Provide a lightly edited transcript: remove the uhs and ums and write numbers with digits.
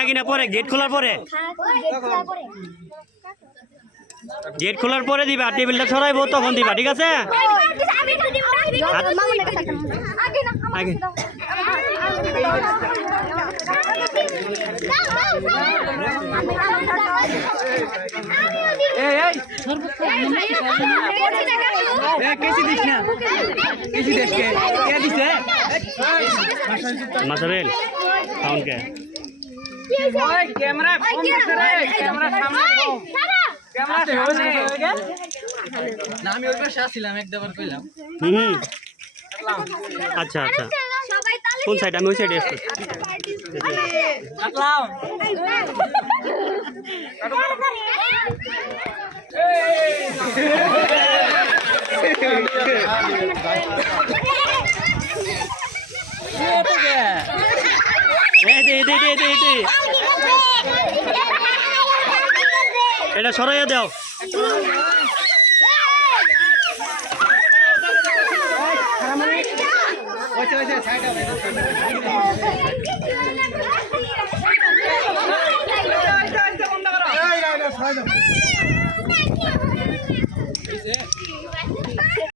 আগে না পরে গেট খোলার পরে গেট খোলার পরে দিবা টেবিলটা ছড়াইবো তখন দিবা ঠিক আছে আগে মাসারেল সাউন্ড কে ক্যামেরা ক্যামেরা সামনে না আমি ওই পাশে আসছিলাম একবার কইলাম আচ্ছা আচ্ছা কোন সাইড আমি ওই সাইডে আসছি এটা সরাইয়া দাও সাইড